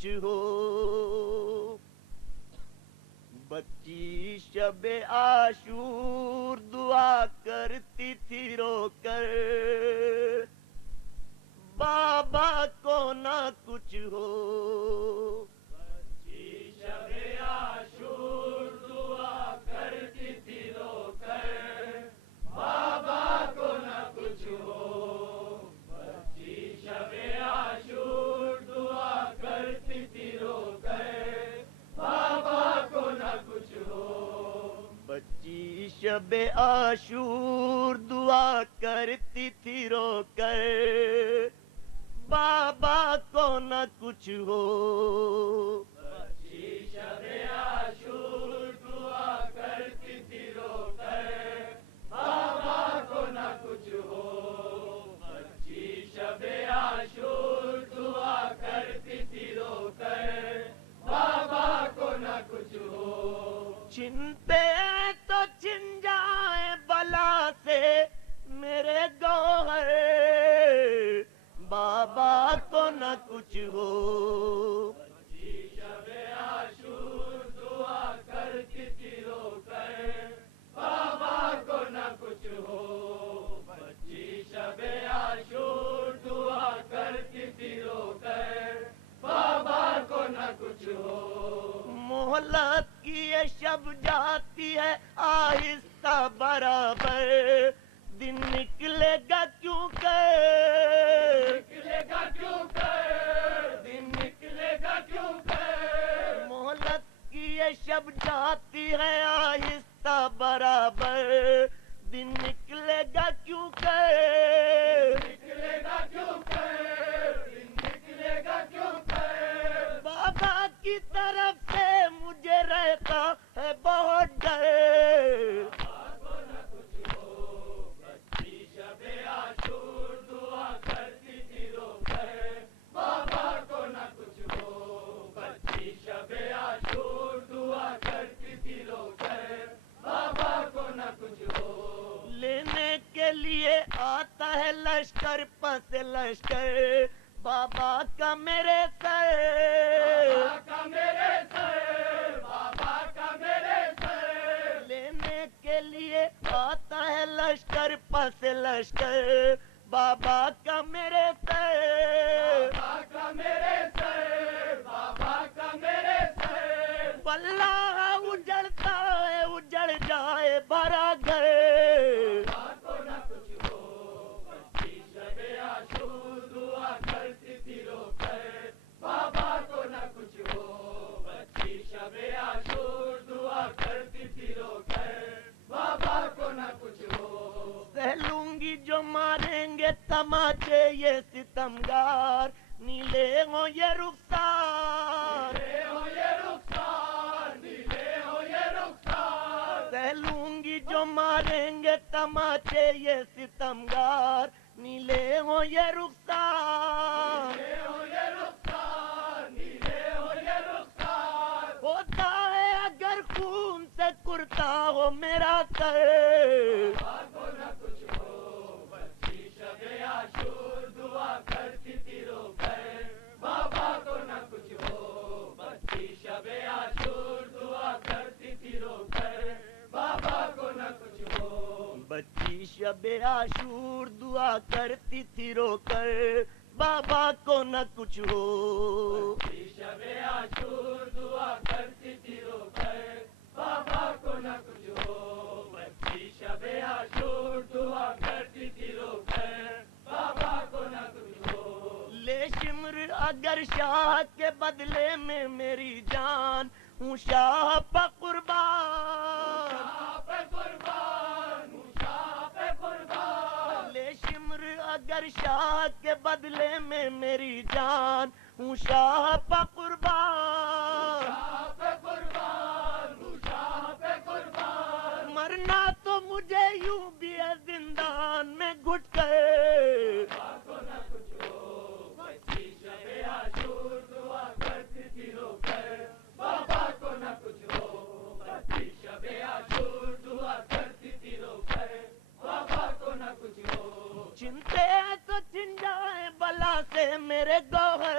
کچھ ہو. بچی شب عاشور دعا کرتی تھی رو کر بابا کو نہ کچھ ہو. بچی شب عاشور دعا کرتی تھی رو کر بابا کو نہ کچھ ہو. بچی شب عاشور دعا کرتی تھی رو کر بابا کو نہ کچھ ہو. بچی شب عاشور دعا کرتی تھی رو کر بابا کو نہ کچھ ہو. بچی شب عاشور دعا کرتی تھی رو کر بابا کو نہ کچھ ہو. بچی شب عاشور دعا کرتی تھی رو کر بابا کو نہ کچھ ہو. چھنتے ہیں تو چھن جائیں بلا سے میرے گوہر بابا کو نہ کچھ ہو. بچی شب عاشور دعا کرتی تھی رو کر بابا کو نہ کچھ ہو. بچی شب عاشور دعا کرتی تھی رو کر بابا کو نہ کچھ ہو. مہلت کی یہ شب جاتی ہے آہستہ برابر دن نکلے گا کیوں کہ نکلے گا کیوں کر دن نکلے گا کیوں کر. مہلت کی یہ شب جاتی ہے آہستہ برابر دن نکلے گا کیوں کہ نکلے گا کیوں کر دن نکلے گا کیوں کر. بابا کی طرف سے مجھے رہتا ہے بہت ڈر. بابا کو نہ کچھ ہو. بچی شب عاشور دعا کرتی تھی رو کر بابا کو نہ کچھ ہو. بچی شب عاشور دعا کرتی تھی رو کر بابا کو نہ کچھ ہو. لینے کے لیے آتا ہے لشکر پس لشکر بابا کا میرے سر. بابا کا میرے سر بابا کا میرے سر. لینے کے لیے آتا ہے لشکر پس لشکر بابا کا میرے سر. بابا کا میرے سر بابا کا میرے سر. واللہ اجڑتا ہے اجڑ جائے بھرا گھر. بابا کو نہ کچھ ہو. بچی شب عاشور دعا کرتی تھی رو کر بابا کو نہ کچھ ہو. بچی شب عاشور دعا کرتی تھی رو کر بابا کو نہ کچھ ہو. سہ لوں گی جو ماریں گے تماچے یہ ستمگار نیلے ہوں یہ رخسار. نیلے ہو یہ رخسار نیلے ہو یہ رخسار. سہ لوں گی جو ماریں گے تماچے یہ ستمگار نیلے ہوں یہ رخسار. نیلے ہو یہ رخسار نیلے ہو یہ رخسار. ہوتا ہے اگر خون سے کرتا ہو میرا سر. بابا کو نہ کچھ ہو. بچی شب عاشور دعا کرتی تھی رو کر بابا کو نہ کچھ ہو. بچی شب عاشور دعا کرتی تھی رو کر بابا کو نہ کچھ ہو. بچی شب عاشور دعا کرتی تھی رو کر بابا کو نہ کچھ ہو. بچی شب عاشور دعا کرتی تھی رو کر بابا کو نہ کچھ ہو. بچی شب عاشور دعا کرتی تھی رو کر بابا کو نہ کچھ ہو. لے شمر اگر شاہ کے بدلے میں میری جان ہوں شاہ پہ قربان. شاہ پہ قربان ہوں شاہ پہ قربان. لے شمر اگر شاہ کے بدلے میں میری جان ہوں شاہ پہ قربان. شاہ پہ قربان ہوں شاہ پہ قربان. مرنا تو مجھے یوں بھی ہے زندان میں گھٹ کر. بابا کو نہ کچھ ہو. بچی شب عاشور دعا کرتی تھی رو کر بابا کو نہ کچھ ہو. بچی شب عاشور دعا کرتی تھی رو کر بابا کو نہ کچھ ہو. چھنتے ہیں تو چھن جائیں بلا سے میرے گوہر.